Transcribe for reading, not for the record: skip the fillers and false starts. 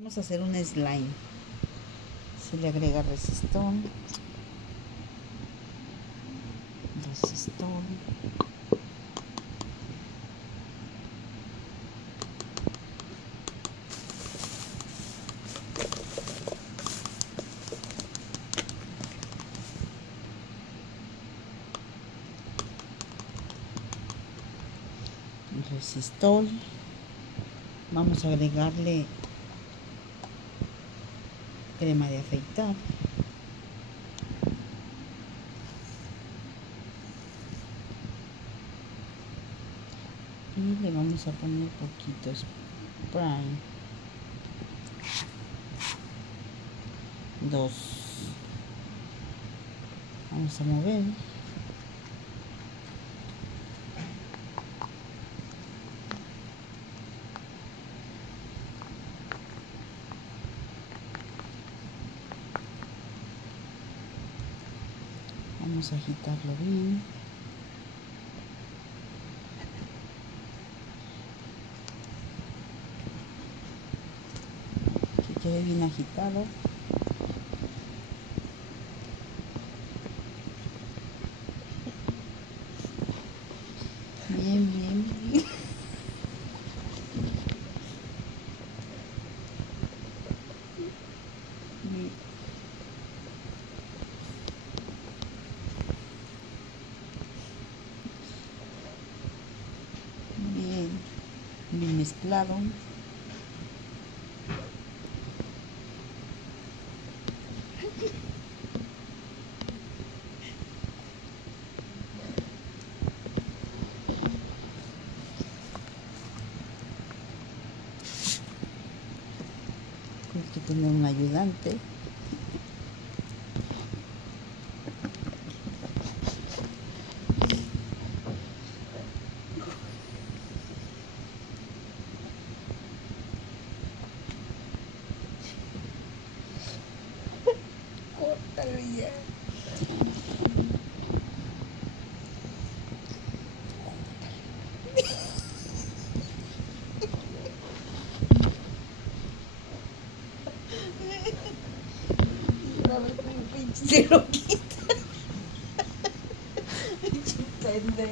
Vamos a hacer un slime. Se le agrega resistol. Resistol. Vamos a agregarle crema de afeitar. Y le vamos a poner poquito spray. 2. Vamos a mover. Vamos a agitarlo bien. Que quede bien agitado. Bien, bien, bien. Bien mezclado. Hay que tener un ayudante. Córtalo ya. A ver, pinche se lo quita. Pendejo.